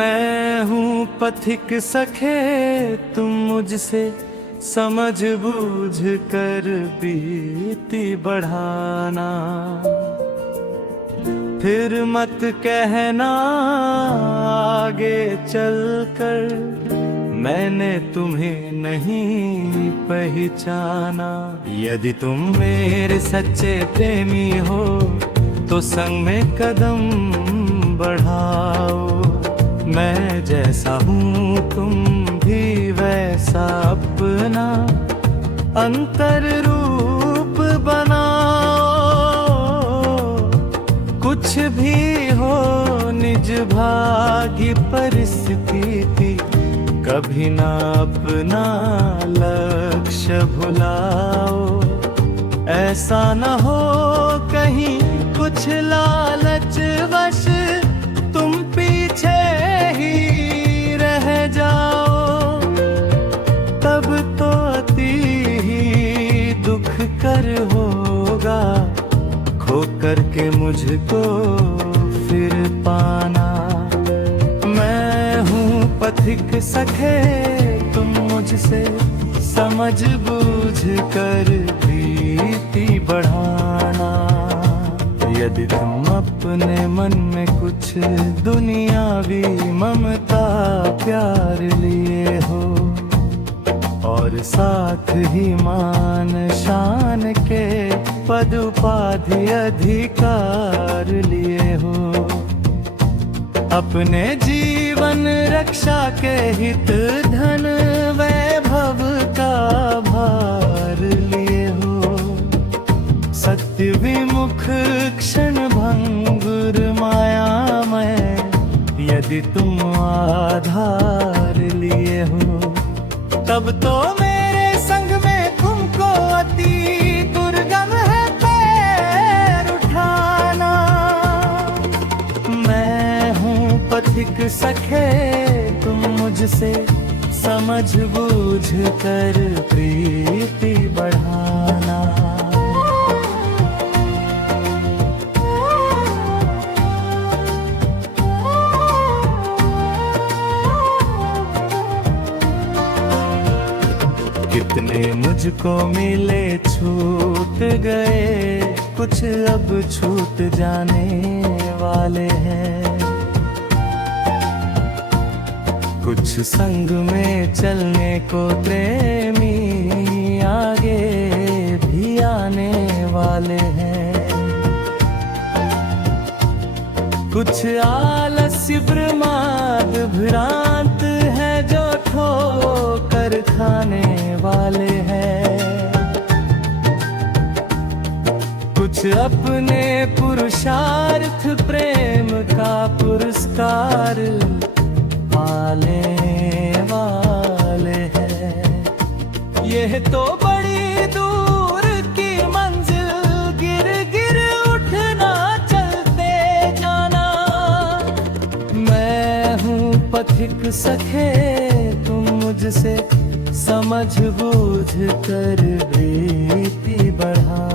मैं हूँ पथिक सखे, तुम मुझसे समझ बूझ कर बीती बढ़ाना। फिर मत कहना आगे चलकर मैंने तुम्हें नहीं पहचाना। यदि तुम मेरे सच्चे प्रेमी हो तो संग में कदम बढ़ाओ। मैं जैसा हूँ तुम भी वैसा अपना अंतर रूप बनाओ। कुछ भी हो निज भाग्य परिस्थिति, कभी ना अपना लक्ष्य भुलाओ। ऐसा न हो कहीं कुछ लालच वश तुम पीछे ही रह जाओ। तब तो अति ही दुख कर होगा खो करके मुझको फिर पाना। मैं हूँ पथिक सखे, तुम मुझसे समझ बूझ कर बीती बढ़ाना। यदि तुम अपने मन में कुछ दुनियावी ममता प्यार लिए हो और साथ ही मान शान के पद उपाधि अधिकार लिए हो, अपने जीवन रक्षा के हित धन वैभव का भार लिए हो, सत्य विमुख क्षण भंगुर मायामय यदि तुम आधार लिए हो, तब तो मेरे संग में तुमको अति दुर्गम है पैर उठाना। मैं हूँ पथिक सखे, तुम मुझसे समझ बूझ कर प्रीति बढ़ाना। कितने मुझको मिले छूट गए, कुछ अब छूट जाने वाले हैं। कुछ संग में चलने को प्रेमी आगे भी आने वाले हैं। कुछ आलस्य प्रमाद भ्रांत है जो ठोकर खाने वाले हैं। कुछ अपने पुरुषार्थ प्रेम का पुरस्कार पाने वाले हैं। यह तो बड़ी दूर की मंजिल गिर गिर उठना चलते जाना। मैं हूँ पथिक सखे, तुम मुझसे समझ बूझ कर प्रीति बढ़ा।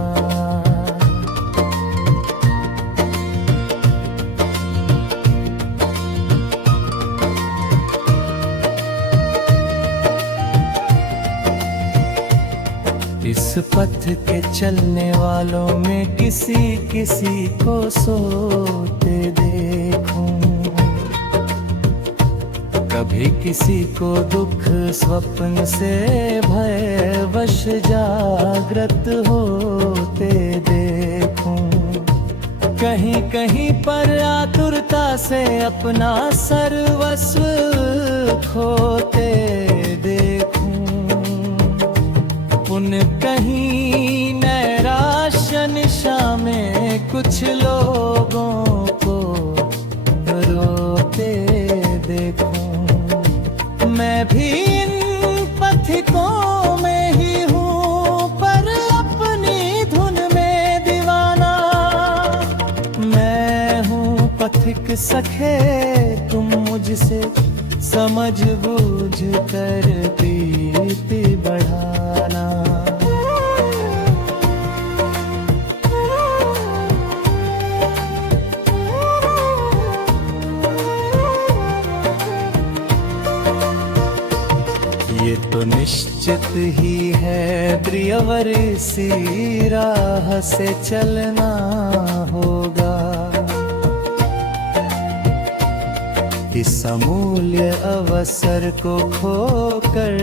इस पथ के चलने वालों में किसी किसी को सोते देखूं, कभी किसी को दुख स्वप्न से भयवश जागृत होते देखूं। कहीं कहीं पर आतुरता से अपना सर्वस्व खोते देखूं। उन कहीं नैराश्य निशा में कुछ लोगों को रोते देखूं। मैं भी इन पथिकों में ही हूँ पर अपनी धुन में दीवाना। मैं हूँ पथिक सखे, तुम मुझसे समझ बूझ कर प्रीति बढ़ाना। ये तो निश्चित ही है प्रियवर, इसी राह से चलना होगा। इस अमूल्य अवसर को खोकर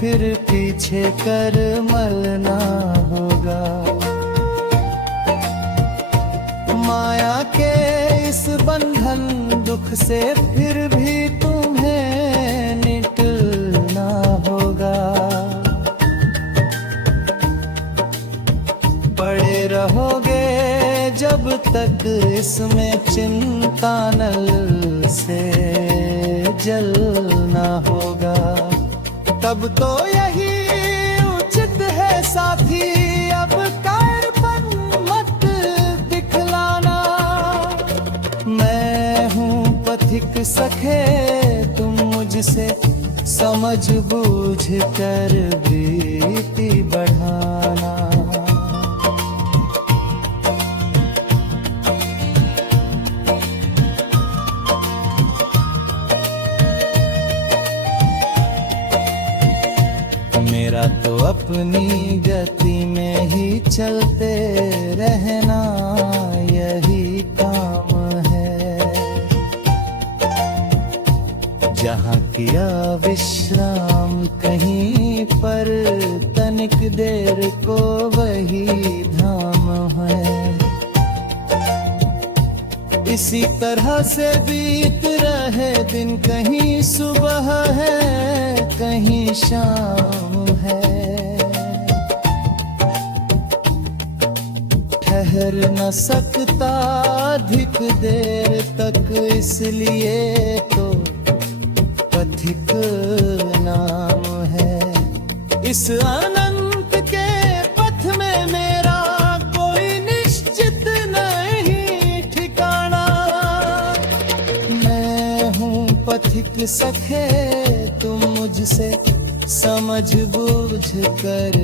फिर पीछे कर मलना होगा। माया के इस बंधन दुख से फिर भी तुम्हें निकलना होगा। पड़े रहोगे जब तक इसमें, चिंता नल से जलना होगा। तब तो यही उचित है साथी, अब कारपन मत दिखलाना। मैं हूँ पथिक सखे, तुम मुझसे समझ बूझ कर प्रीति बढ़ाना। मेरा तो अपनी गति में ही चलते रहना यही काम है। जहाँ किया विश्राम कहीं पर, तनिक देर को वही धाम है। इसी तरह से बीत रहे दिन, कहीं सुबह है कहीं शाम है। ठहर न सकता अधिक देर तक, इसलिए तो पथिक नाम है। इस अनंत के पथ में मेरा कोई निश्चित नहीं ठिकाना। मैं हूँ पथिक सखे, तुम मुझसे समझ बूझ कर